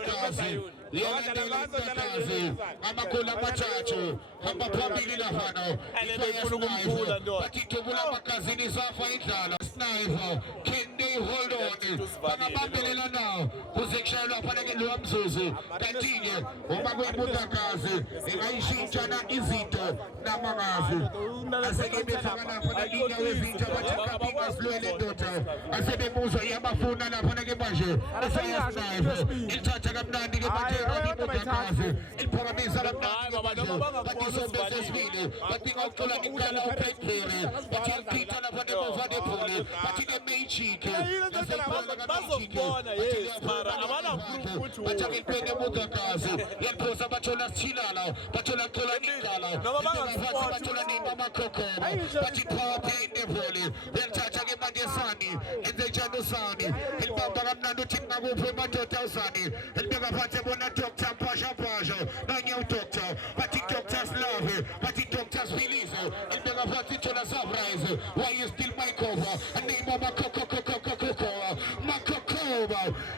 Mutakazi, Leandela Mutakazi, Amakula Machacho, Hambapamili Lavano, Patitubula Makazini Zafa Itala, Sniper, can they hold on? Pangabambela now, Kuzekshala Panagelu Amzuzu, Continue, Omagwe Mutakazi, Aishinchana Izito, Namagazi. I said, give me Fagana Panagina with Vita, Pataka Slowly daughter. I said, the Musa Yamafuna Panagabajo, I say, Sniper, in Tachagam. Il Paramisa but he's on business video, but the Okola Nicola Petri, but he'll beat on a Vadepoli, but he made cheek, but I can pay the Mutakazi, yet Posa Batola Chilala, Batola Kola Nicola, Batola Nima Coco, but he power pain the volley, then Tachagi Magasani, and the Janusani, and Babaramando Timago Premato Sani, and Megapatebona Doctor Pasha Pasha, Daniel Doctor, but he doctors love it, but he doctors release it, and Megapatitola surprise, why you still my cover, and name of Makokoba,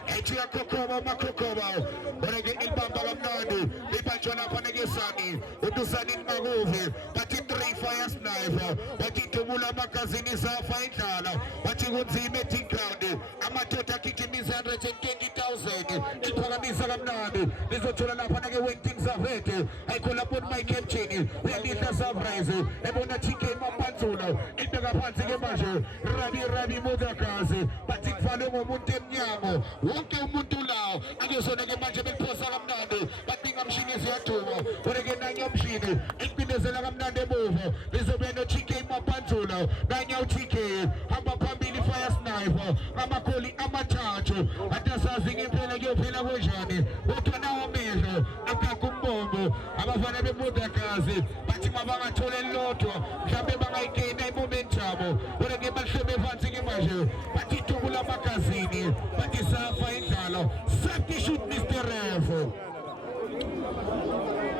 Etria Kokoba, Makokoba, but again in Babaramando, the Pachona Panagasani, Udusani Magovi, but in 3 fire sniper, but in Tumula Makazini Zafaitana, but he would see meeting cloud, Amatota Kitimiz 120,000, in Paramisaramnado, this is Tola Panaka when things are ready. I call upon my Kemchini, we need a surprise, Ebona Chicken Mapantuno, in the Gapansi Majo, Rabi Mudakazi, but in Falomo Muntemiamo, Wonka Mutula, and you saw the Benjamin Posaramnado, but being Amshini Yatumo, but again Nayamshini, it been the Zalaramnade move, there's a Beno Chicken Mapantuno, Nanyao Chicken, Hamba Pambili Fire Sniper, Amakoli Amatacho, and that's a thing in Pela Wojani, Utana Mejo, Akakumbombo, Abafana Mutakazi, Patimavanga Tole Loto, Shabebanga Ike, Momentamo, but again Shebe Fanting Majo, Patitula Makazini, Patisa Faitalo, Saki shoot Mr. Refo.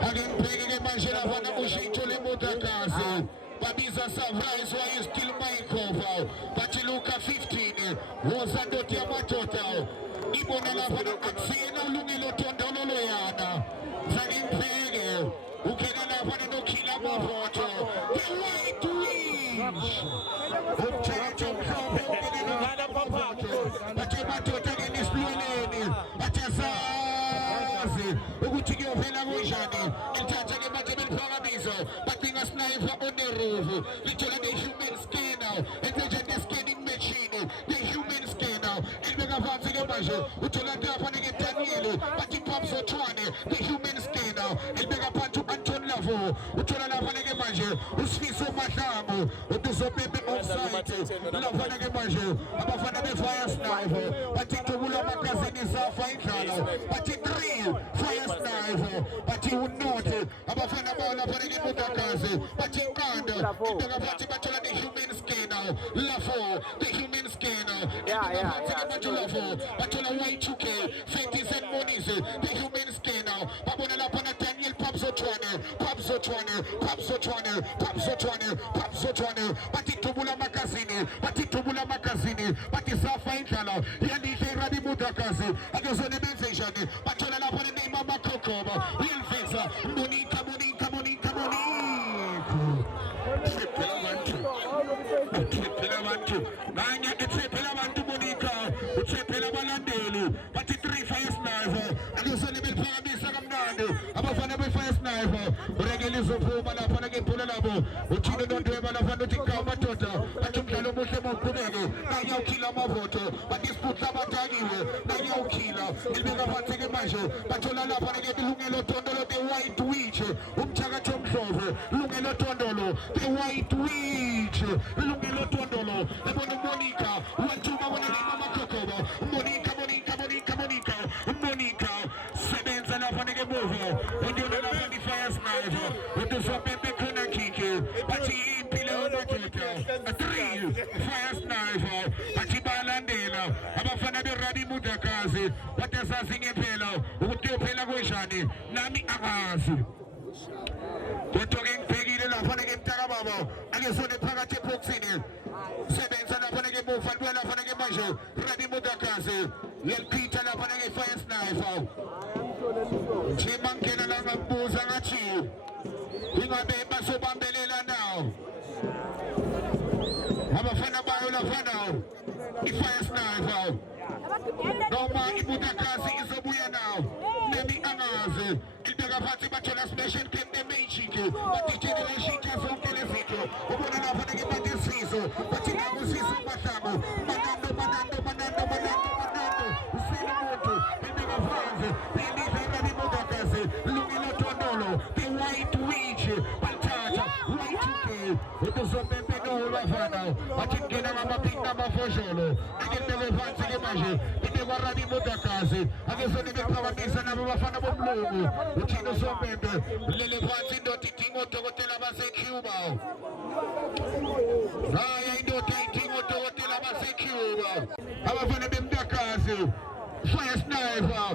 Again, playing a Majora Vanamushi Tole Mutakazi. Babiza surprise why you still my cover. Pachiluka 15 was a dot Yamatota. Ibona Lavana Axena Lungilo Tondolo Yana. Zanin Pege, who can have no killer Mavoto. The white wings. The church of Papa. But Yamatota in his blue lane. But Yazazi, who would take your Vela Vojani. In Tataga Mataman Paramiso. But being a sniper on the roof. Literally the human skin now. And the scanning machine. The human skin now. In Megavansiga Majo. Utolanda Panega Daniel. But he pops on the human skin now. In Megapantu Anton Lavo. Utolanda Panega Majo. Usfiso Matamu. Utuso Pepe offside. Lavanega Majo. Abafana Fire Sniper. But it will Makazini Zafaitano. But it real Fire Sniper. But he would not. Abafana Bala Panega Mutakazi. But he can't. The human skin now. Lafo. The human skin now. But on a white 2K, 50 cent monies, the human skin now. Babona Pana Daniel Papsotwane, Patitubula Makazini, Patisafa Intala, Yanite Radi Mutakazi, and there's an invasion, Patola Pana name of Makokoba, real face, Monica. Nanya Triple Monica, Triple Balandelu, but the 3 fire sniper, and you saw the big Paramisa Ramnado, above another fire sniper, Regulus of Romana Panagi Pulabo, Uchino don't do a Fanatica Matota, but you can almost have a Kumeno, Naya Kila Mavoto, but this put Sabatani, Naya Kila, il Mega Patig Majo, Patola Panagi Lungelo Tondolo, the white witch, Umchagatom Sover, Lungelo Tondolo, the white witch, Lungelo Tondolo, the Monica, one to Mama Kokoba, Monica, Sevens and a funny movie, when you don't have any fire sniper, with the Pepe Konakiki, but he pillow a 3 fire sniper, but he balandela, Abafana Radi Mutakazi, what is a singing pillow, who do Pelagojani, Nami Amazi. We're talking Peggy the Lafanagam Tarababa, and you saw the Parate books in it. Sevens and a funny move and well up and measure. Ready Mudakazi. Yel Peter up and a fire sniper. Chimankin and a booze and a chill. We might be Basso Bambelela now. I'm a fan of Biola now. The fire sniper. No man, Mudakazi is a buoy now. Maybe Anaz. Party Bachola Special came the main chicken, but the generation came from Telefito. Open up and get back this season. But you know, Sisu Matamo, Manando, Sinamoto, the big of France, the Nizani Modakase, Lumino Tondolo, the White Witch, Pantata, White Chicken, with the Zombepeno Ravana, but you get a big number for Jolo. I get the fancy imagine, the Waradi Modakase, and the Sonic Paradise and a Rafana Blue, which is so bad. Lelefanti ndo titingo tokotela base Cuba. Raya ndo titingo tokotela base Cuba. Abafana bemdakazi. Fire sniper.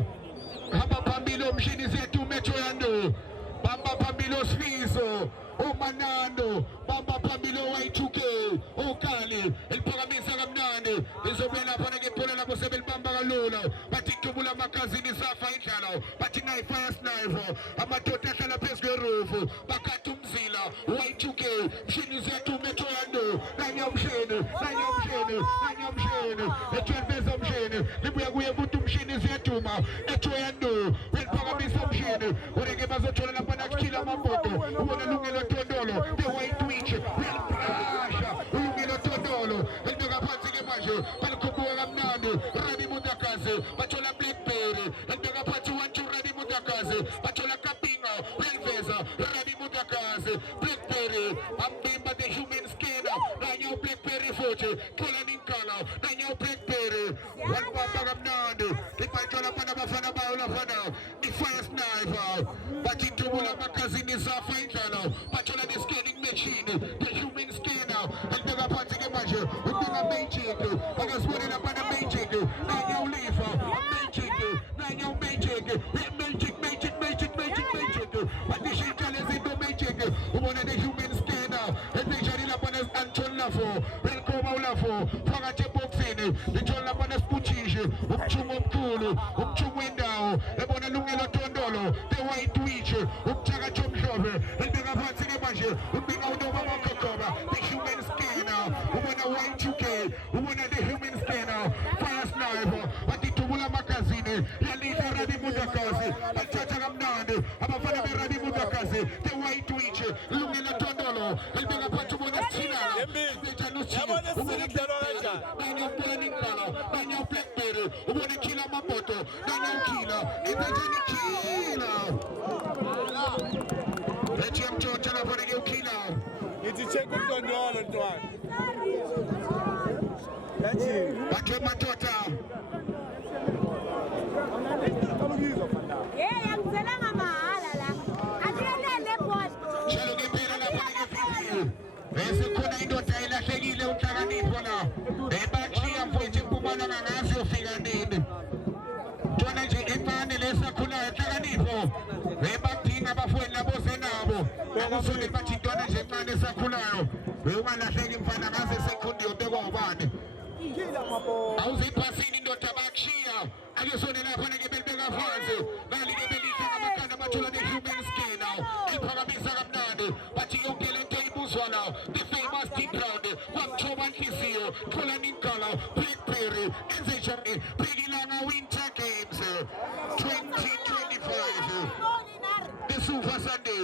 Hamba pambilo mshini zetu mechoyando. Bamba pambilo sfiso. Manando. Bamba pambilo Y2K. Kali. El pagamisa gamnande. Izobela pana ke pola la posebel bamba galula. Batikubula makazi ni safa inhlalo. Batina fire sniper. Amatota hlala phezulu roof. Bakatumzila. Y2K. Mshini zethu mechoyando. Nanya mshini. Etwelveza mshini. Libuya kuye kutu mshini zetuma. Echoyando. El pagamisa mshini. Ureke bazothola lapha nakila maboto. Ubona lungelo tondolo. The white witch. Real pressure. Lungelo tondolo. Elbeka phansi ke manje. Balikubuka kamnandi. Radi Mudakazi. Bathola Blackberry. Elbeka phansi 1-2 Radi Mudakazi. Bathola Kapinga. Elveza. Radi Mudakazi. Blackberry. Ambimba the human skin. Nanyo Blackberry photo. Kola ninkala. Nanyo Blackberry. Walbamba kamnandi. Ipachola pana bafana bayola fana. The fire sniper. Batitubula makazi ni safa inhlalo. Bathola the scanning machine. The human scanner. Elbeka phansi ke manje. Ubeka magic. Akasibonela pana magic. Nanyo lifa. Magic. Nanyo magic. Magic. But the shit is in the magic. Ubona the human scanner. Elbeka la pana Anton Lafo. Welcome Lafo. Fagate boxing. The John la pana spuchish. Umchumo mkulu. Umchumwendao. Ebona lungelo tondolo. The white witch. Umchaga chomshove. Elbeka phansi ke manje. Ubeka udoba makokoba. The human scanner. Ubona Y2K. Ubona the human scanner. Fire sniper. Batitubula makazini. Yalita Radi Mudakazi. Bachacha kamnandi. Abafana be Radi Mudakazi. The white witch. Lungelo tondolo. Elbeka phansi ubona China. Nanyo Blackberry. Ubona kila maboto. Nanyo kila. Ibetani kila. Eti mtoto na pone ke kila. Iti check utondolo ntwana. Batwe matota. Yamzelanga mahala la. Akelele boss. Chalo ngempela lapha ngefifi. Bese khona indoda ilahlekile uhlakanipho la. Ebakshiya mfowethu impumana ngazi yofika nini. Tona nje emfane lesakhulayo uhlakanipho. Ebadinga abafowethu labo senabo. Akusole bathi intwana nje encane esakhulayo. Ungalahleki mfana ngaze sekhundiyo ubekwa ubani. Awuziphasini indoda bakshiya. Akesone lapha neke belibeka phansi. Nali ke belisa ngamakhanda amathola ne human skin now. Iphakamisa kamnandi. Bathi yonke lento ibuzwa la. The famous deep round. Kwamthoba inhliziyo. Thola ninkala. Blackberry. Enze Germany. Bhekilanga Winter Games 2025. The Super Sunday.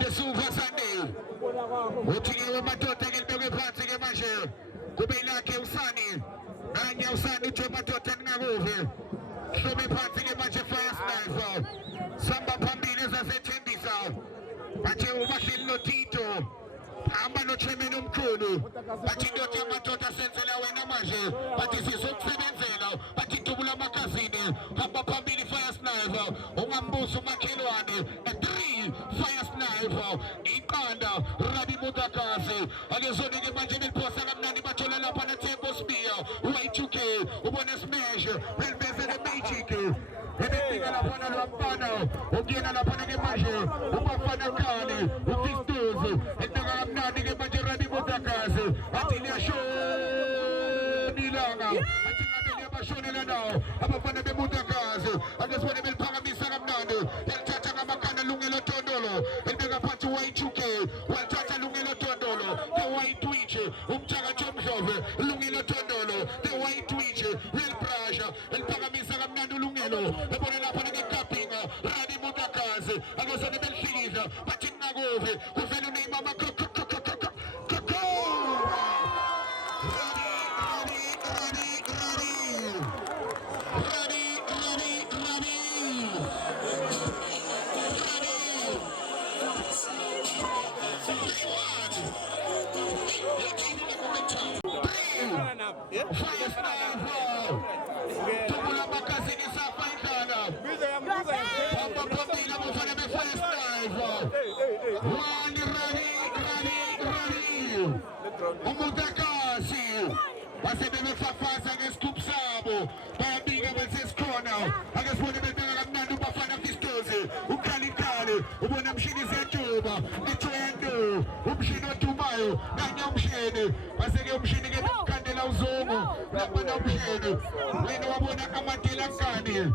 The Super Sunday. Uthike madoda ke libeke phansi ke manje. Kube lakhe usani. Nanya usani uthi madoda ningakuve. Hlobe phansi ke manje fire sniper. Samba phambili ezasethembisa. Bathe ubahleli noTito. Hamba nochairman omkhulu. Bathi indoda yamadoda senzela wena manje. Bathi sizokusebenzela. Bathi dubula magazini. Hamba phambili fire sniper. Ungambuza umakhelwane. 3 fire sniper. Iqanda Radi Mudakazi. Akezone ke manje beliphosa kamnandi bathola lapha na Tempo Spear. Y2K ubona smash. Belveze the magic. Ebefika lapha na lwapana. Ungena lapha ke manje. Ubafana kane. Ufistuzi. Endeka kamnandi ke manje Radi Mudakazi. Athi liyasho. akasibona beliphakamisa kamnandi elithatha ngamakanda Lungelo Tondolo elibeka phansi Wayichuke walithatha Lungelo Tondolo the white witch umthaka Jomdlove Lungelo Tondolo the white witch real pressure eliphakamisa kamnandi Lungelo ebona lapha ngekapinga Rani Mutakazi akasona belihlikiza bathi ngakove kuvela uname amakoko Umutakasi basebebefafaza ngescoop sabo bayabika besesikhona akesibone beteka kamnandi ubafana Fistozi ukhalikali ubona mshini zetuba ithendo umshini odumayo kanye umshini baseke umshini ke khandela uzungu lapha umshini wena wabona amadela kani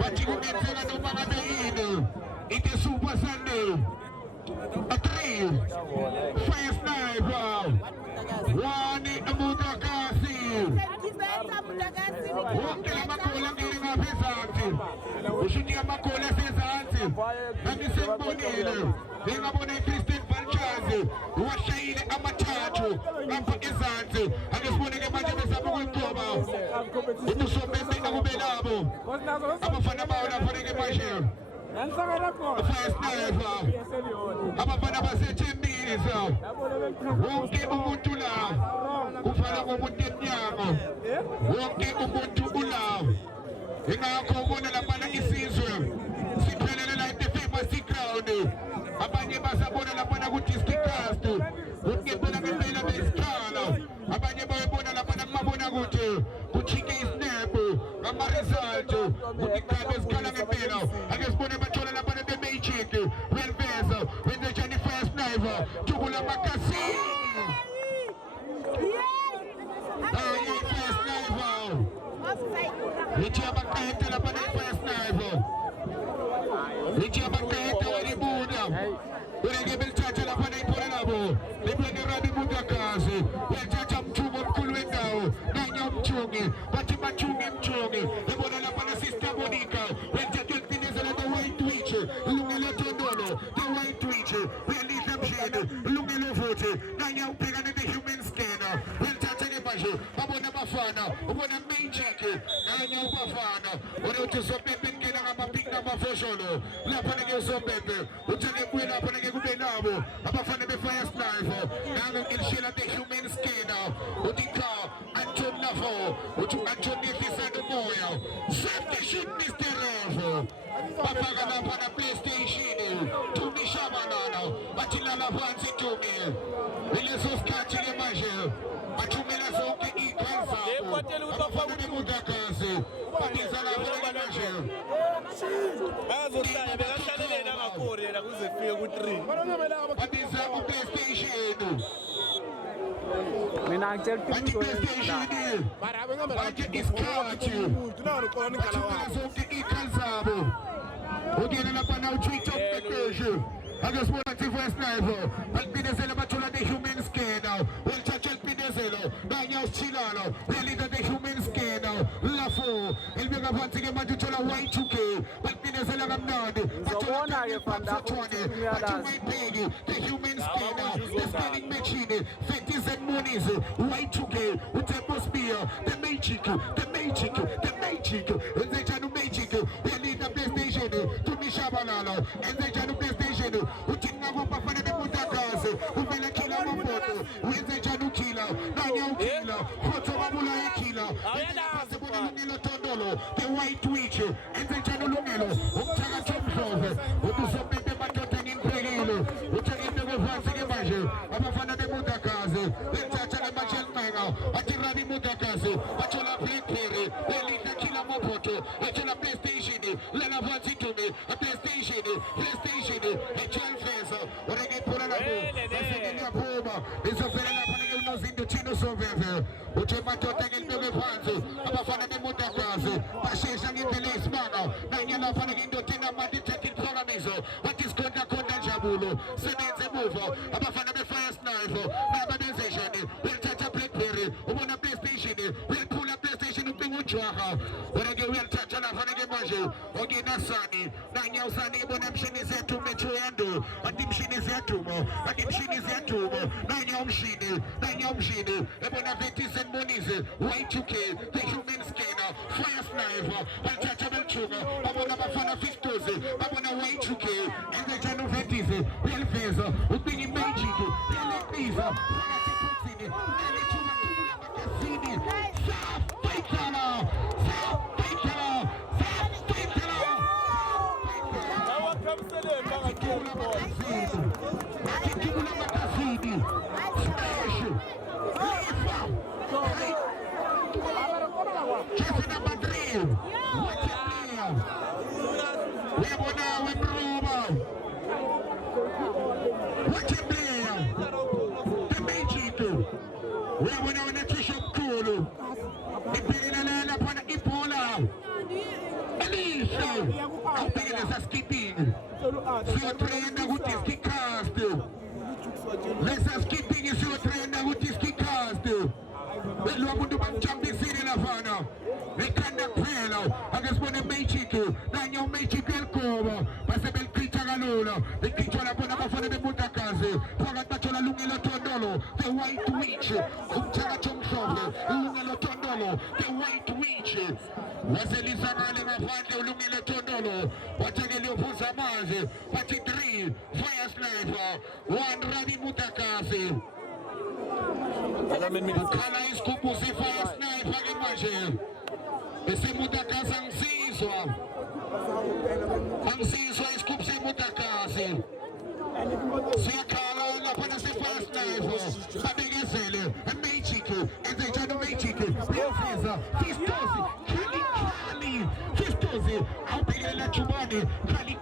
bathi kungenzeka noma ngabe yini ite Super Sunday a 3 fire sniper one Mutakasi wonke amagola ngeke ngaphezansi ushuthi amagola sezansi ngisembonile ngingabona iChristian Vultures washayile amathathu lapha ezansi akesibone ke manje besaba ukugcoba ubusombese akubelabo abafana bawo lapha ke manje abafana basethembile wonke umuntu la kuvala ngomuntu emnyama wonke umuntu ulawo ingakho ubona lapha isizwe siphelele la famous ground abanye basabona lapha ku Districtcast ngempela ngempela besikhala abanye bayibona lapha kumabona kude kuchike isnap ngama result ukikhabe esikhala ngempela akesibone bathola lapha Magic welveza wenze njani first sniper thukula makasi first sniper ithi abaqeda lapha first sniper ithi abaqeda walibuda ureke belithatha lapha iphone labo libeke Rani Mutakasi yathatha mthungo omkhulu wendawo nanye umthungi bathi bathunge mthungi ebona lapha sister Monica wethatha elipinezela the white witch Lungelo Tondolo the white witch uyalidla mshini Lungelo futhi nanye ubhekane the human scanner welithatha ke manje babona abafana ubona Magic nanye ubafana uthi sopepe ngena ngamapinki amafosholo lapha ke sopepe uthi ke lapha ke kube nabo abafana befire sniper nalo ilishela the human scanner uthi cha Anton Nafo uthi Anton Nifisana umoya safety shoot Mr. Revo bafaka lapha na PlayStation tumishabalana bathi lala phansi tumi ileso sikhathi ke manje bathumela zonke ikhansa abafana Mutakasi babiza lapha ke manje azohlala bekahlalelena ngakhona yena kuze kufike ku3 babiza ku PlayStation mina ngicela PlayStation bathi isikhathi zonke ikhansa ukuyena lapha na Twitter page akasibona first sniper balipindezela bathola the human scanner welithatha elipindezelo nanye usithilalo uyalida the human scanner lafo elibeka phansi ke manje uthola Y2K balipindezela kamnandi Uzobona ke bathi mayibheki the human scanner the scanning machine 50 monies Y2K uTembo Spear the magic enze njani Magic uyalida PlayStation tumishabalala enze njani PlayStation uthi ngakubafana beMutakasi uvela khila amafoto wenze njani ukhila nanye ukhila photo babula ekhila sebona Lungelo Tondolo the white witch enze njani Lungelo umthaka Jomdlove ubusopepe madoda ngimphelile uthi ngibeke phansi ke manje abafana beMutakasi bethatha le manje elinqenga athi Rani Mutakasi bathola Blackberry belika khila amafoto bathola PlayStation lela phansi tumi PlayStation echelfeza ureke phula lapho baseke liyaphuma izofela lapha ke unozinto thina soveve uthi madoda ke libeke phansi abafana beMutakasi bashesha ngendlela Manga, Nanyala Panagindo Tina Maditated Programizo, what is Konda Konda Jabulo, Senate Movo, Abafana the Fire Sniper, Urbanization, we'll touch a Blackberry, on a PlayStation, we'll pull a PlayStation of the Wuchaka, when I get real touch on a Fanagamajo, Ogina Sani, Nanya Sani, Bonamshin is there to Metroando, a Dimshin is there to Mo, a Dimshin is there to Mo, Nanyam Shini, Ebona Vetis and Monize, Y2K, the human scanner, Fire Sniper, Untouchable Tumor, Babona Bafana Fistosi, Babona Y2K, and the General Vetis, Real Fazer, Ubini Magic, Real Pizza, Fanatic the White Witch, the White Witch, was Elizabeth Lumina Tondolo, Watagelo Fusamaze, 43, Fire Sniper, 1 Radi Mutakasi. Kala is Kupusi Fire Sniper, imagine. Esse Mutakasi Anzizwa is Kupsi Mutakasi. Siakala na pana se Fire Sniper, Padegesele, and Mechiku, and the Jano Mechiku, Fistosi, Fistosi, how big a Lachumani,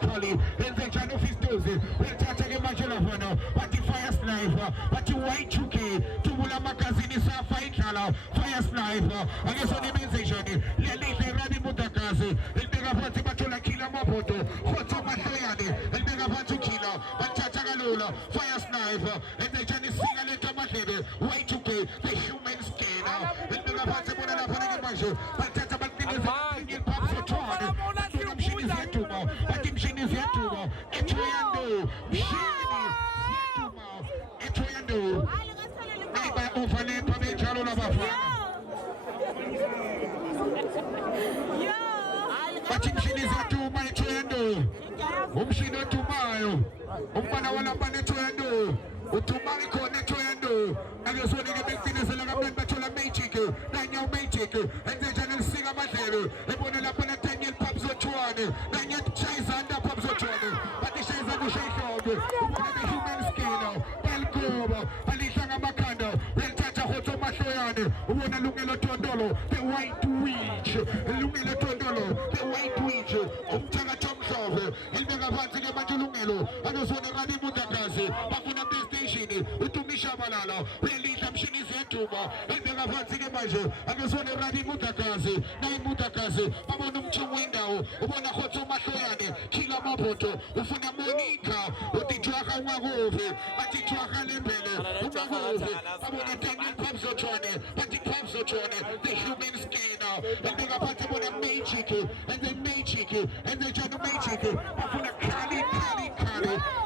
Kali, and the Jano Fistosi, we'll touch again Majalafano, what the Fire Sniper, what the Y2K, Tumula Makazini, Fire Sniper, I guess on the organization, Lelite Radi Mutakasi, el Megapati Batula Kila Mapoto, Foto Matoyani, el Megapatu Kila, Bantachagalola, Fire Sniper, and the Jani Singaleta Matebe, Y2K, the human scanner, el Megapati Bonana Panamajo, Bantata Batini, Pops for Tron, Batum Shin is yet to know, Batum Shin is yet to know, Etoyando, Etoyando, Neighbor Overlay, Pamela Bafana. Batimshinizetu maitwendo umshino tumayo umpana wala panetwendo utumari konetwendo agesoni gebektinezela ngabemba chola mechike nanya mechike enze channel singa matero ebonela pana Daniel Pabzo Chwane nanya chaiza anda Pabzo Chwane batishaiza kushaikobe ubona the human skin balgoba balishanga makanda weltata hoto mashoyane ubona lungelo tondolo the White Witch lungelo tondolo the White Witch umtanga chomshove ilbenga phansi ke majulungelo anosona radi mutakazi bafuna PlayStation utumisha balala welidla mshini zetuma ilbenga phansi ke manje anosona radi mutakazi nayi mutakazi babona umchungwendawo ubona hoto mahloyane kila maboto ufuna Monica utijwaka ngakove batijwaka lembele umangove babona Daniel Pabzo Chwane bati Pabzo Chwane the human scanner ilbenga phansi bona magic and the magic and the Jano magic bafuna Kali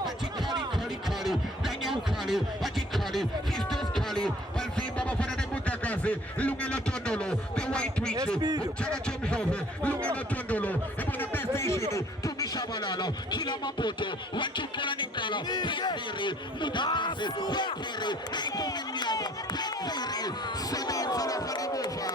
bati Kali Daniel Kali bati Kali Fistos Kali balfimba bafana de mutakazi lungelo tondolo the White Witch chaka chomshove lungelo tondolo ebona PlayStation tumisha balala kila mapoto wanchukula nikala Blackberry mutakazi Blackberry naikumi mnyama Blackberry sebenza na fana mofa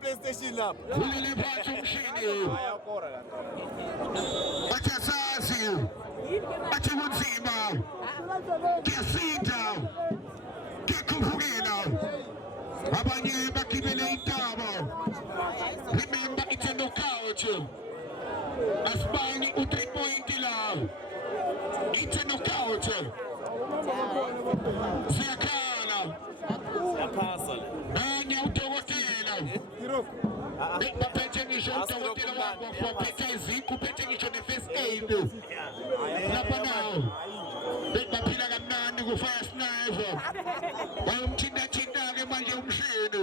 PlayStation up. abanye bagibele intaba. Remember, it's a knockout. Asibani u3 point la. It's a knockout. Siyakhala. Anya udokotela. Baphethe ngisho udokotela wabo baphethe izinkukhu baphethe ngisho ne-first aid. Lapha nawo. Baphila kamnandi ku-fire sniper. Bayomthinta-thinta-ke manje umshini.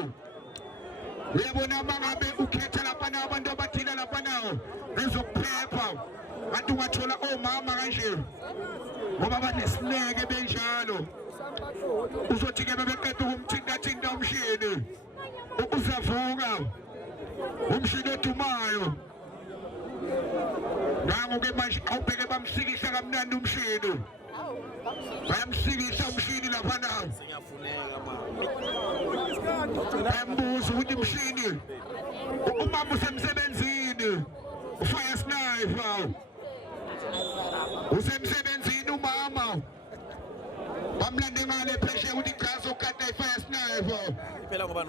Uyabona mangabe ukhetha lapha nawo abantu abathila lapha nawo bezokuphepha. Kanti ungathola omama kanje. Ngoba banesineke benjalo. Uzothi-ke bebeqeda ukumthinta-thinta umshini. Uzavuka. Umshini odumayo. Nangu-ke manje awubheke bamsikisa kamnandi umshini. Bayamsikisa umshini lapha nawo. Bayambuza ukuthi umshini umama usemsebenzini. Ufire sniper. Usemsebenzini umama. Bamlande ngale pheshe ukuthi igazi okata i-fire sniper.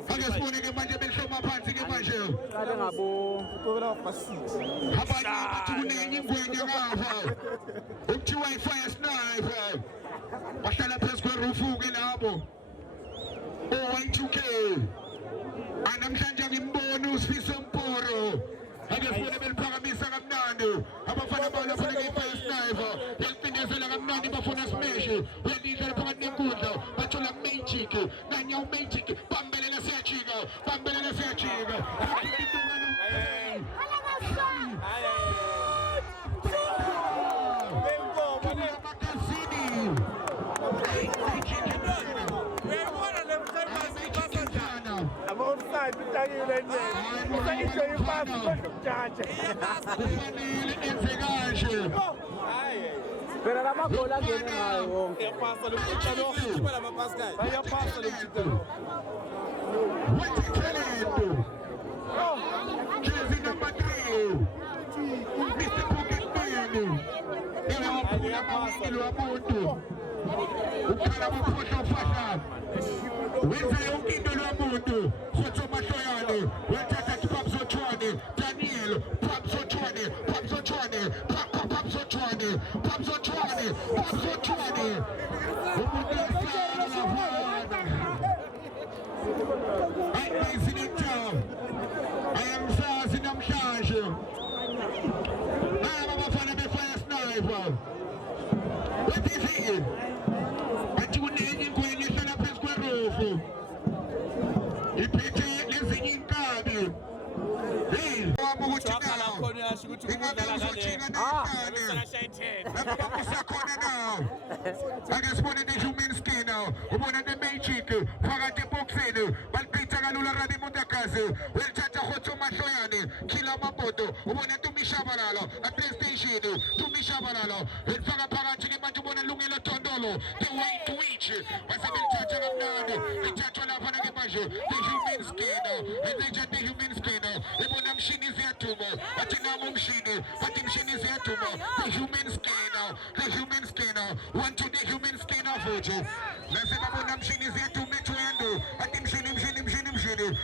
Ake sibone-ke manje behloma phansi ke manje. Abanye bathi kunenye ingwenya ngapha. Ukuthiwa i-fire sniper. Bahlala phezu kwerufu-ke labo. O-Y2K. Anamhlanje ngimbona uSifiso Mporo. Ake sibone beliphakamisa kamnandi. Abafana balo bafuna i-fire sniper. Yalipindezela kamnandi bafuna smash. Uyalidla phakathi nenkundla. Bathola magic. Nanya umagic. Bambelela siyajika. Bambelela siyajika. I'm outside to tell you that you pass the charge. Pero la más cola tiene algo. Eu passo ali o chutador. Para uma pascal. Aí eu passo ali o chutador. What you telling? Jersey number 3. Mr. Pocket Man. Ele apura mawili wa moto. Ukala mposho fasha. Wenza yonkindo lwa moto. Soto mashoyane. Wetata kipapso chwane. Daniel. Papso chwane. Papso chwane. Papso chwane. Papso chwane. Papso chwane. Umudisa la vada. I see the job. I am Sazi Namshasha. I am a fan of the fire sniper. What is it? But you need to go in your up as well. You pay everything in Cardi. Hey, I'm going to I just wanted the human skin now. We wanted the main chicken. Fagate boxing. But Peter Galula Radi Mutakazi. Well, Chacha Hoto Mashoyani. Kila Mapoto. We wanted to Mishabaralo. A PlayStation. To Mishabaralo. And Fagaparachi Majumona Lungela Tondolo. The way to reach. But the Chacha of Nadi. The Chacha of Nadi. The human skin. And they just the human skin. The Bonam Shin is there too. But the Namum Shin. But the Shin is there too. The human skin. The human skin. One to the human skin of Ojo. Let's say Babonam Shin is here to make to endo. But him Shin.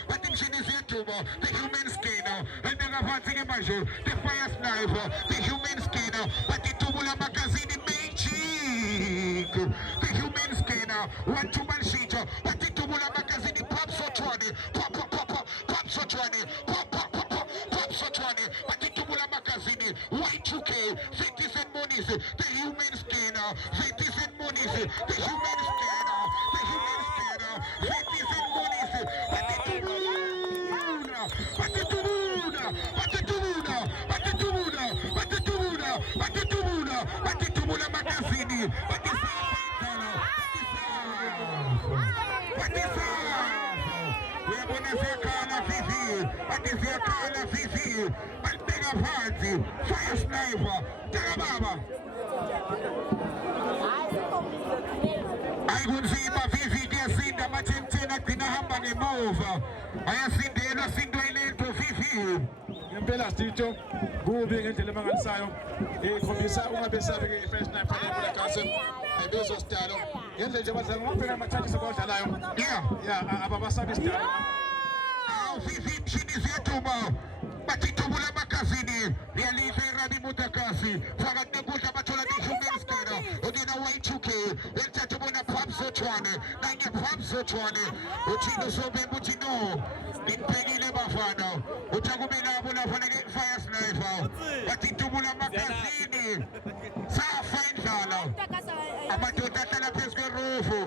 But him Shin is here too. The human skin. And then I've had to imagine the fire sniper. The human skin. But the Tubula magazine magic. The human skin. One to Malshita. But the Tubula magazine pop so 20. Pop so 20. Pop so 20. But the Tubula magazine. Y2K. 50 cent monies. The human skin. 50 cent monies. The human skin. The human skin. 50 cent monies. But the Tubula. But the Tubula. But the Tubula. But the Tubula. But the Tubula. But the Tubula. But the Tubula magazine. But the What is up? We're going to say Kana Fifi. What is your Kana Fifi? But big of party. Fire sniper. Tarababa. I would see my Fifi there seen the Machintina Kinahamba move. I have seen the innocent to Fifi. ngempela Stito kubi ngendlela emanganisayo ikhombisa ungabesabi ke first night final broadcast ayibezo stalo ngendlela nje badlala ngokubheka ama-charges abadlalayo ababasabi stalo Imshini ziyaduma bathi thubula magazini liyalidla iRabi Mutakasi phakathi nekudla bathola nehumeniskena odina Y2K elithatha ubona Phamsotshwane nanye Phamsotshwane uthini usobemba uthi no ngiphelile bafana uthi akumele lapha neke fire sniper bathi thubula magazini safa indlala amadoda ahlala phezu kwerufu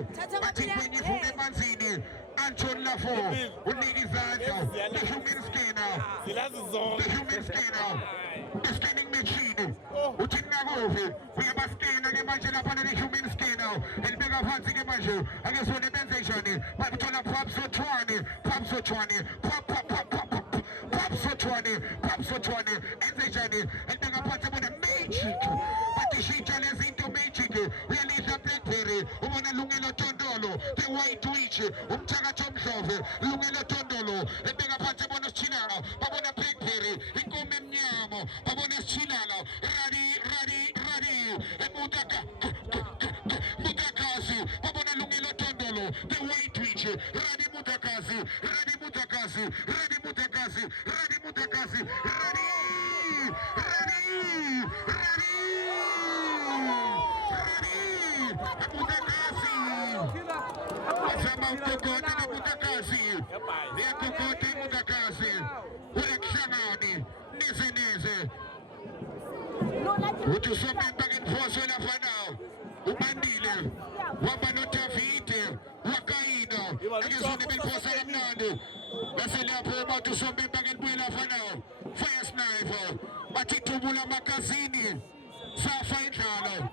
bathi kwenye ivume emanzini Anton Lafo, unika izandla, the human scanner, the scanning machine, uthi nakuve, uyabascanner ke manje lapha ne human scanner, elibeka phansi ke manje, ake sone benze njani, bathola Phamsotshwane, enze njani, elibeka phansi bona magic, bathi shintsha lezi into magic, uyalidla blackberry, ubona Lungelo Tondolo, the white witch, umthakathi omhlophe, Lungelo Tondolo, ebeka phansi bona sichinala, babona blackberry, inkomo emnyama, babona sichinala, radi, Mutakasi, babona Lungelo Tondolo, the white witch, Radi Mutakasi, Asama ukokoti na Mutakasi, ya kokoti Mutakasi, urekshamani, neze. Utusome mpaka mfoso la fanao, ubandile, wabanotavite, wakaino, akizone mfoso la mnandi, basele hapo utusome mpaka mbuila fanao, fire sniper, batitubula makazini, safa indlalo,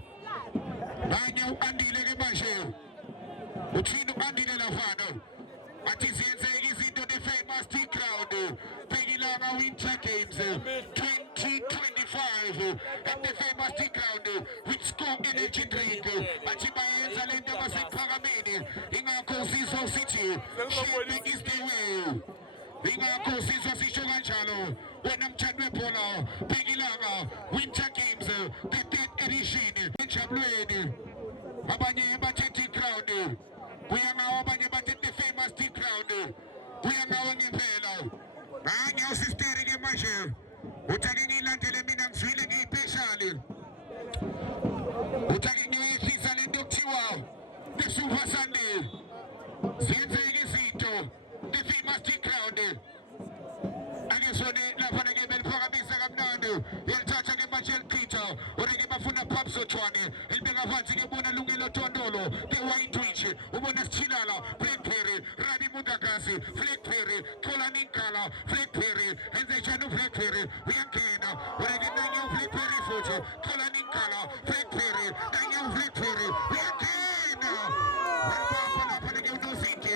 nanye ubandile ke manje, uthini ubandile la fano, athi zenze izinto the famous T-Crowd, Pegilanga Winter Games 2025, and the famous T-Crowd with Score Energy Drink, athi bayenza lento basephakameni, ingakho Sizwe City, shape is the way. Ingakho Sizwe sisho kanjalo, wena mthandi webhola, Pegilanga Winter Games, the 3rd edition, enjabulweni, abanye bathe T-Crowd, kuyangawo abanye bathe the famous T-Crowd, kuyangawo ngempela, nanye usisteri ke manje, uthake ngilandele mina ngizwile ngiyipeshali, uthake ngiyoyehlisa lento okuthiwa the Super Sunday, ziyenzeka izinto, the famous T-Crowd, ake sone lapha nake beliphakamisa kamnandi, yalithatha ke manje elichitha, oreke bafuna Phamsotshwane, elibeka phansi ke bona Lungelo Tondolo, the white witch, ubona sichinala, blackberry, Radi Mutakasi, blackberry, thola ninkala, blackberry, enze njani blackberry, uyangena, oreke nanye blackberry futhi, thola ninkala, blackberry, nanye blackberry, uyangena, lapha nake unosike,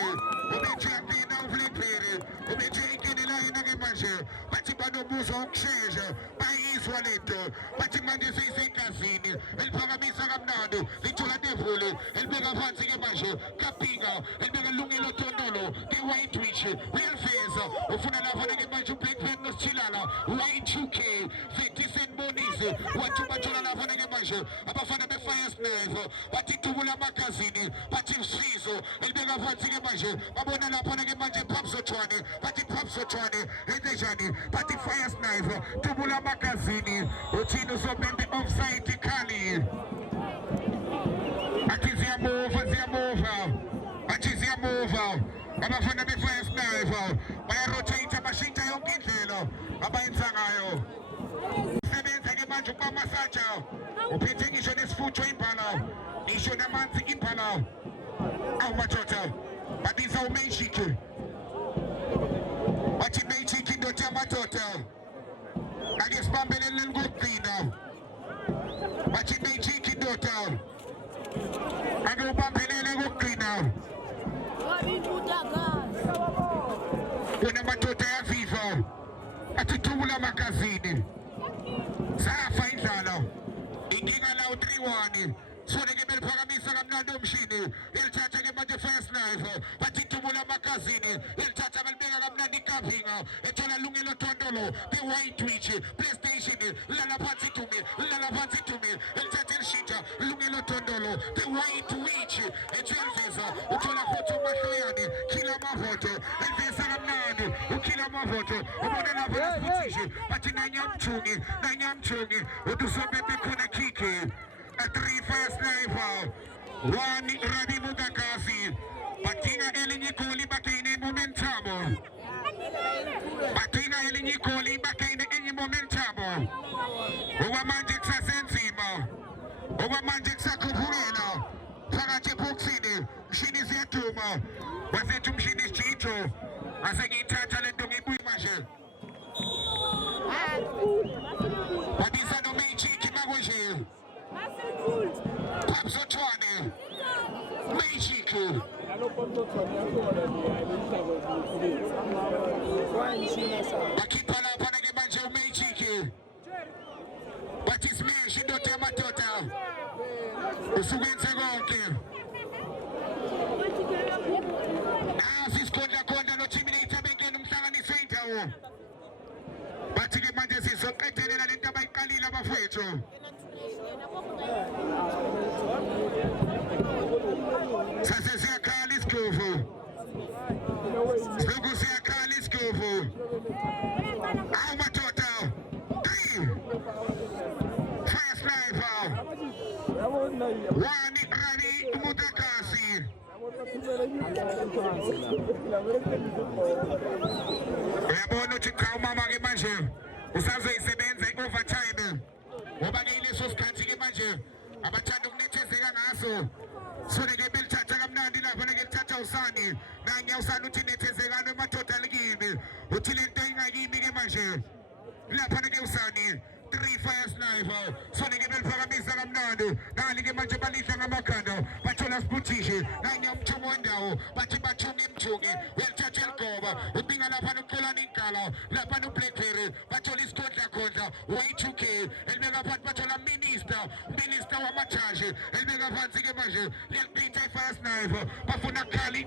ubethi uyangena blackberry, ubethi uyangena yena ke manje, bathi banobuzo ukushesha, bayizwa lento, bathi manje seyisegazini, eliphakamisa kamnandi, lithola nevule, elibeka phansi ke manje, kapinga, elibeka Lungelo Tondolo, the white witch, uyalifeza, ufuna lapha ke manje uBlackburn nosithilala, Y2K, 30 Cent Monize, wathi bathola lapha ke manje, abafana be-Fire Sniper, bathi thubula magazini, bathi Sizo, elibeka phansi ke manje, babona lapha ke manje Phamsotshwane, bathi Phamsotshwane, enze njani, bathi Fire Sniper, thubula magazini, uthini usobembe offside khali, athi ziyamova, abafana be-Fire Sniper, bayarotate, bashintsha yonke indlela, abayenza ngayo, sebenza ke manje ukubamasaja, uphethe ngisho nesifutho impala, ngisho namanzi impala, awu madoda, babiza uMagic, bathi Magic indoda yamadoda, ake sibambelele ngokugcina, bathi Magic indoda, ake ubambelele ngokugcina, kuna madoda yaviva, athi thubula magazini, safa indlala, inkinga lawo 3-1, sone ke beliphakamisa kamnandi umshini, elithatha ke manje Fire Sniper, bathi thubula magazini ilithatha balibeka kamnandi ikaphinga ethola Lungelo Tondolo the white witch PlayStation lala phansi Dumi lala phansi Dumi ilithatha elishintsha Lungelo Tondolo the white witch ethelveza uthola Khotho Mahloyane khila amavoto elveza kamnandi ukhila amavoto ubona lapha lesiphuthisi bathi nanyamthungi udusobebe khona kike a 3 fire sniper 1 Rabi Mudakasi batinga elinye igoli bakene momentum batinga elinye igoli bakene enye momentum okwamanje kusasenzima okwamanje kusakhuphukela phakathi eboxini mshini ziyaduma wasethi umshini isijitho asengiyithatha lento ngiyibuyi manje babisa nomejiki makonje Papsotwane Magic Bakipa lapha ke manje uMagic bathi smash indoda yamadota usukwenze konke asisikondla no Terminator bengena umhlanganiso indawo bathi ke manje sizoqedelela lento abayiqalile abafowethu Sase siyakhala isigubhu Siloku siyakhala isigubhu Awu madoda 3 Fire sniper 1 Rani Mudakasi Uyabona ukuthi cha umama ke manje usazoyisebenza i-overtime ngoba ke ileso sikhathi ke manje abathanda ukunethezeka ngaso soneke belithatha kamnandi lapha neke lithatha usani nanya usani uthi nethezekano emadoda likimi uthi lento ingakimi ke manje lapha neke usani 3 fire sniper soneke beliphakamisa kamnandi nali ke manje balihla ngamakhanda bathola sibuthishe nanya umthumo wendawo bathi bathunga imthungi welithatha eligoba ubinga lapha nokuqolana inkala lapha no Blackberry bathola isikhondla Y2K elibeka phansi bathola minister wamajaji elibeka phansi ke manje liyaqitha fire sniper bafuna khali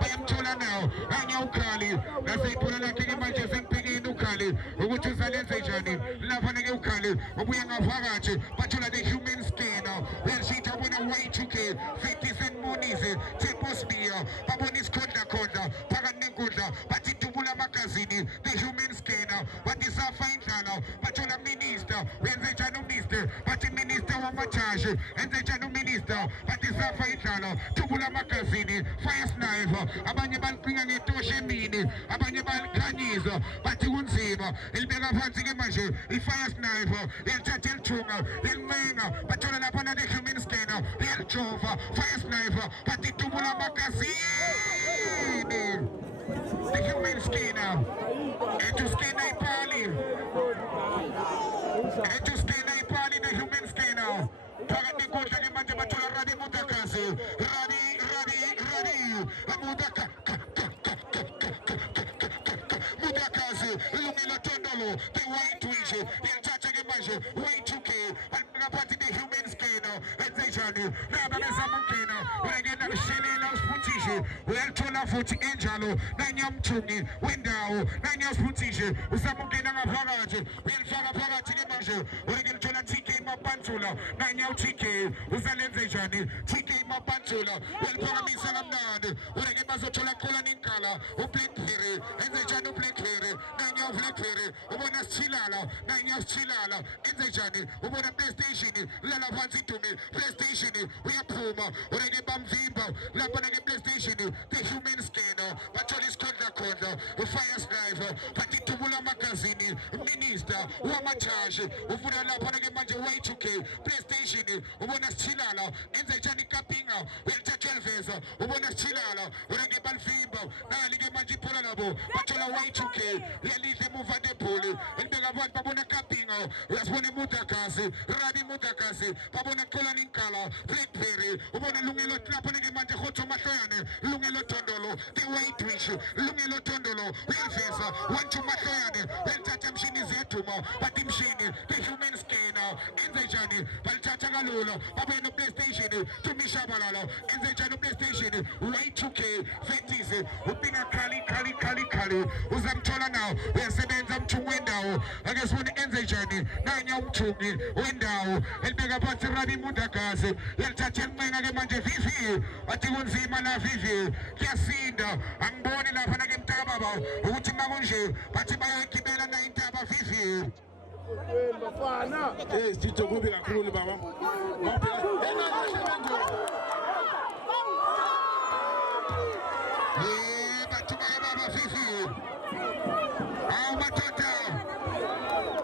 bayamthola nawo nanya ukhali naseyiphula lakhe ke manje sempikini ukhali ukuthi uzalenze njani lapha neke ukhali ubuye ngaphakathi bathola the human skin welishitha bona Y2K 50 Cent Monize Tempo Spear babona isikhondla phakathi nenkundla bathi dubula magazini the human skin bathi safa indlala bathola minister wenze njani uminister bathi minister wamajaji enze njani uminister bathi safa indlala dubula magazini fire sniper abanye baliqinga ngetoshe emini abanye balikhanyiza bathi kunzima elibeka phansi ke manje i-fire sniper elithatha elithunga elincenga bathola lapha na the human skin elijova fire sniper bathi dubula magazini the human skin etuskina ipali the human skin phakathi nenkundla ke manje bathola Rani Mudakasi Mudakasi Lungelo Tondolo the white witch yelithatha ke manje Y2K ngaphansi the human skin enzejani naba besamukena uyangena kushelela usifuthishe uyalithola futhi enjalo nanyamthungi wendawo nanyasifuthishe usamukena ngaphakathi uyalifaka phakathi ke manje uyangena TK Mapantula nanya uTK uzalenze njani TK Mapantula uyaliphakamisa kamnandi uyangena bazothola qolana inkala uBlackberry enze njani uBlackberry nanya uBlackberry ubona sithilala enze njani ubona PlayStation lala phansi Dumi PlayStation uyaphuma uyangena bamvimba lapha neke PlayStation the human skin bathola isikhondla ufire sniper bathi dubula magazini minister wamajaji ufuna lapha neke manje Y2K PlayStation ubona sithilala enze njani ikapinga uyalithatha eliveza ubona sithilala uyangena balivimba nali ke manje iphola labo bathola Y2K yalihle emuva nebholi elibeka abantu babona kapinga uyasibona Mudakasi Rani Mudakasi babona qolana inkala Blackberry ubona Lungelo lapha neke manje Khotho Mahloyane Lungelo Tondolo the white witch Lungelo Tondolo uyaveza wantu mahloyane welithatha emshini ziyaduma but imshini the human skin enze njani balithatha kalula babuye no PlayStation tumishabalala enze njani PlayStation Y2K fetis ubinga khali uzamthola nawo uyasebenza mthungu wendawo ake sifune enze njani nanya umthungi wendawo elibeka phansi Rabi Mudakazi yalithatha elincenga ke manje vivi bathi kunzima la vivi kuyasinda angiboni lapha na ke mtaka baba ukuthi makunje bathi bayagibela na intaba vivi bafana Tito kubi kakhulu baba bathi baba vivi awu madoda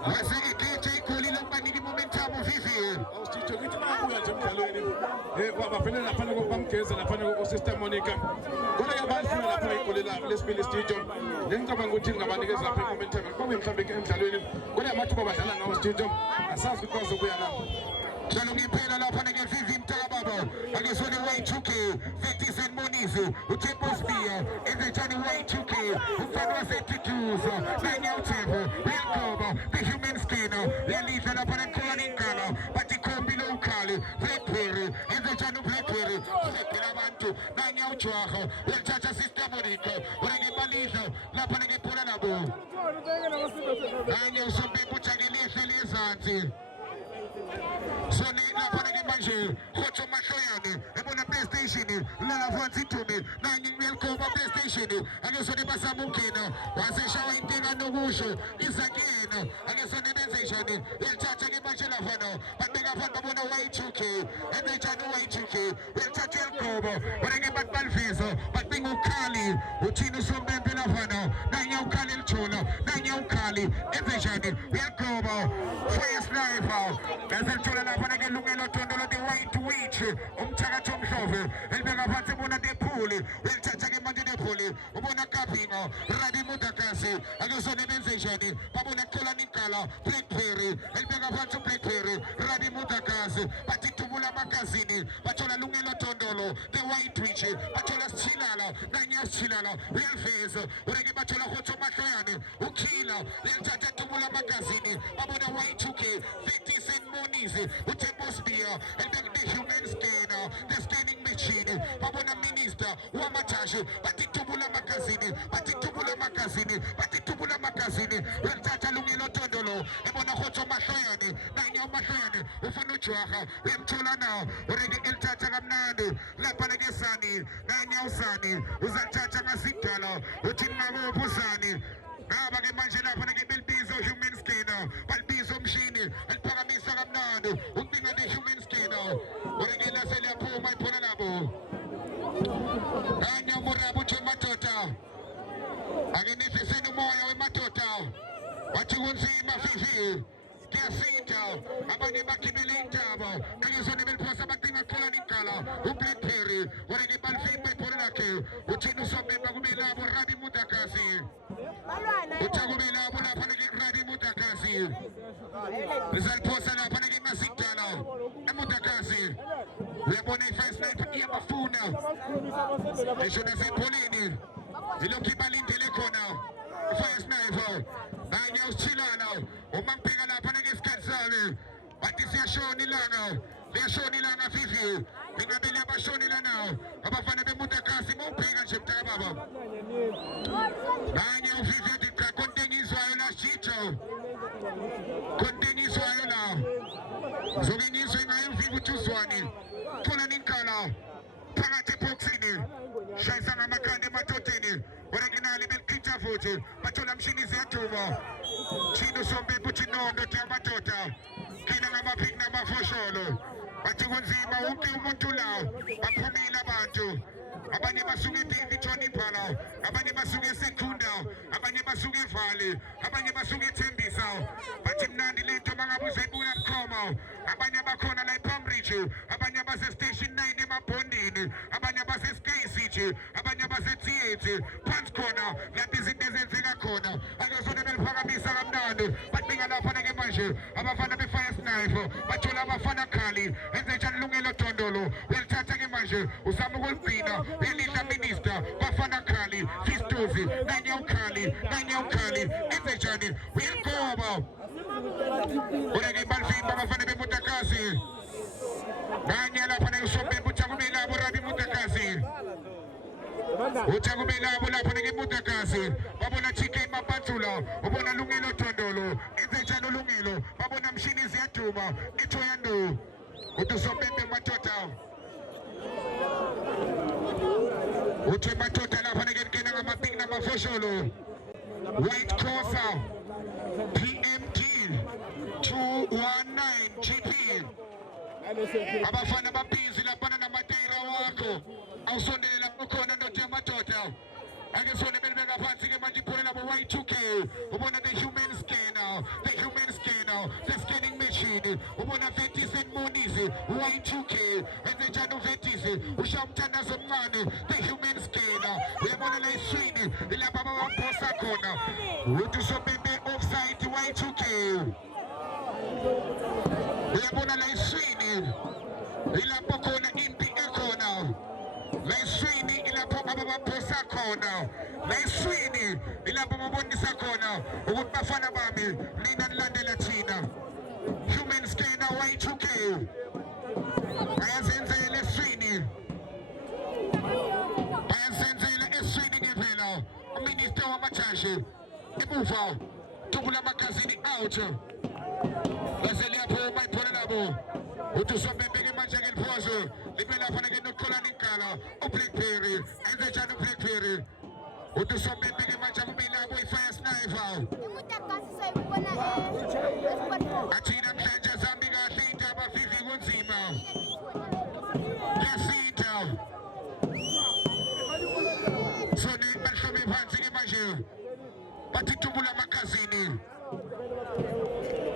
wase DJ Khulile kubaniki momentum vivi Tito ngithi babuya nje emdlalweni bafene lapha bamgeza lapha ko Sister Monica kodwa ke bayifuna lapha igolela lesibili Tito ngicabanga ukuthi ngabanikeza lapha momentum kube mhlambe emdlalweni kodwa amathuba badlala ngawo Tito asazi ukuthi bazobuya lapha njalo ngiphela lapha nake vivi mtaka baba ake sone Y2K fetis and monies uTempo Spear enze njani Y2K umfana wasetituza nanya uTempo welcome the human skin yalidla lapha nekhona ingala bathi khombi lo ukhali Blackberry enze njani uBlackberry usephela abantu nanya uJwaha welithatha Sister Monica ureke balidla lapha nake phona nabo nanya usompepo ujakelihle lezansi so lapha ke manje khotho mahloyane ebona PlayStation lala phansi Thumi nanye welcome PlayStation ake sone basama ukungena waseshawa intinga nokusho izakena ake sone benze njani yalithatha ke manje lapha no babeka phansi babona Y2K enze njani Y2K welithatha elgobo ureke batbalvisa bacinga ukhali uthini usombembe lapha no nanye ukhali elithola nanye ukhali enze njani welgobo fire sniper bese lapha ke Lungelo Tondolo the white witch umthakathi omhlophe elibeka phansi ubona dephuli welithatha ke manje dephuli ubona Kapingo Rabi Mudakazi ake sone benze njani babona Kholani Nkala Blackberry elibeka phansi Blackberry Rabi Mudakazi bathi thubula magazini bathola Lungelo Tondolo the white witch bathola Sithilala nanya Sithilala uyaveza ureke bathola khotho mahloyane ukhila yalithatha thubula magazini babona Y2K fetis and monies uTempo Spear and the human skin the scanning machine babona minister wamatashe bathi thubula magazini welithatha Lungelo Tondolo ebona khotho mahloyane nanya umahloyane ufuna uJwaha uyamthola nawo ureke elithatha kamnandi lapha ke Sani nanya usani uzathatha ngasidala uthi ngakuphi usani ngaba ke manje lapha ke belibizo human skin balibizo umshini eliphakamisa kamnandi ukubinga the human skin ureke lasele yaphuma iphona nabo nanya umurabo uthi madoda ake nehliseni umoya wemadoda wathi kunzima vivi kuyasinda abanye bagibele intaba ake sone beliphosa bacinga Kholani Nkala uBlackberry ureke balifimba iphona lakhe uthini usombemba kube labo Rabi Mudakazi uthakube labo lapha nake Rabi Mudakazi bizaliphosa lapha nake Masidala eMudakazi uyabona i-first sniper iyabafuna esho nasepholeni ilokhu ibalindele khona i-first sniper nanye usithilana uma ngibheka lapha nake isikhathi sami bathi siyashona ilanga vivi ingabe liyabashonela nawo abafana beMudakazi mawubheka nje mtaka baba nanye uvivi ethi cha kontengiswayo la shito kontengiswayo la zoke ngizwe ngayo uvivi uthi uzwani Kholani Nkala phakathi eboxini shayisa ngamakhanda emadodeni originali belikhitha futhi bathola mshini ziyaduma thina usombembe uthi nondo thi amadoda khina ngamaphiki namafosholo bathi kunzima wonke umuntu lawo baphumile abantu abanye basuke eDaveyton Impala abanye basuke eSekunda abanye basuke eValley abanye basuke eThembisa bathi mnandi lento bangabuza ibuya bukhoma abanye bakhona la ePalmridge abanye base Station 9 emabhondini abanye base Sky City abanye base Theatre phansi khona lapho izinto ezenzeka khona akezona beliphakamisa kamnandi badinga lapha ke manje abafana be-Fire Sniper bathola abafana khali enze njani Lungelo Dondolo welithatha ke manje uzama ukulibhina elidla minister bafana khali Fistuzi nanye ukhali enze njani uyinkoba ureke balfimba abafana beMutakasi nanye lapha nayusombe uThakubela Rabi Mutakasi uThakubela lapha ngeMutakasi babona TK Mapantula ubona Lungelo Dondolo enze njalo Lungelo babona mshini ziyaduma ithoyando uTusombembe Matota uthi Matota lapha ngekena ngamapingi namafosholo White Crosser PMT 219 GP abafana babhizi lapha namatayira wakho awusondele lapho khona ndothi Matota ake sone belibeka phansi ke manje iphole labo Y2K ubona the human scanner the scanning machine ubona Vetis and Monizi Y2K enze njani uVetis usha umthandazo omncane the human scanner uyabona la iswini ilapha abawaphosa khona uthi usobembe offside Y2K uyabona la iswini ilapho khona impi ekhona la iswini ilapho ababaphosa khona la iswini ilapho babonisa khona ukuthi bafana bami mina nilandela thina human scanner Y2K bayazenzela eswini ngempela uminister wamajaji emuva thukula magazini out bese liyaphuma iphole labo uthi usombembeke manje ke liphozo libe lapha ke nokuqolana inkala uBlackberry enze njani uBlackberry uthi usombembeke manje kumele abo iFire Sniper athi namhlanje zambi kahle indaba vivi kunzima yasitha sone bahlome phansi ke manje bathi thubula magazini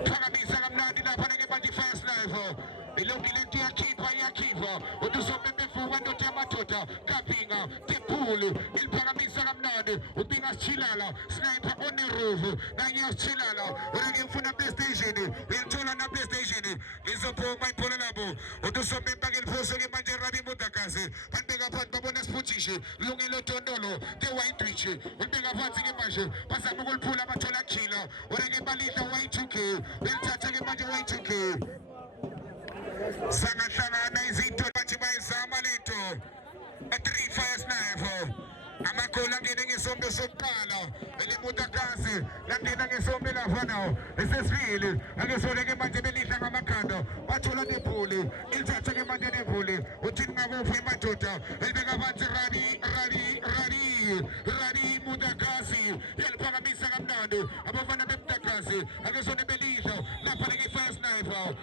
phakamisa kamnandi lapha ke manje iFire Sniper ilungile into yakhipha uthi usombembe vuka ndothi amadoda kapinga tephulu iliphakamisa kamnandi ubinga Sithilala Sniper on the roof nanye Sithilala ureke ufuna PlayStation uyalithola na PlayStation lizophuma iphole labo uthi usombembe ke liphoso ke manje Rabi Mutakasi bandeka phansi babona Siphutishe Lungelo Dondolo the White Witch ubeka phansi ke manje bazama ukuliphula bathola Khila ureke balihla Y2K uyalithatha ke manje Y2K sangahlangana izinto bathi bayizama lento a3 Fire Sniper amagoli angene ngesombe sokuqala eleMutakasi langena ngesombe lapha nawo esesibili akesole ke manje belihla ngamakhanda bathola nebhuli ilithatha ke manje nebhuli uthini ngakuphi emadoda elibeka phansi Rabi Mutakasi yaliphakamisa kamnandi abafana beMutakasi akesole belihla lapha ke Fire Sniper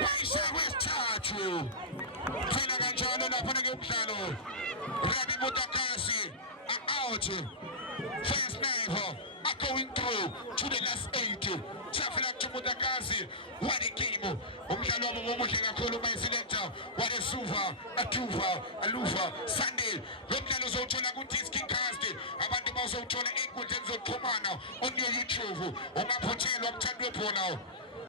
wayishakwesithathu thina kanjalo lapha ke umdlalo Rabi Mutakasi out Fire Sniper are going through to the last 8 Chafela to Mutakasi what a game umdlalo wabo ngomuhle kakhulu mayiselector waresuva alufa Sunday lo mdlalo uzowuthola ku Discast abantu bazowuthola enkundleni zokuxhumana on your YouTube ungaphuthelwa umthando webhola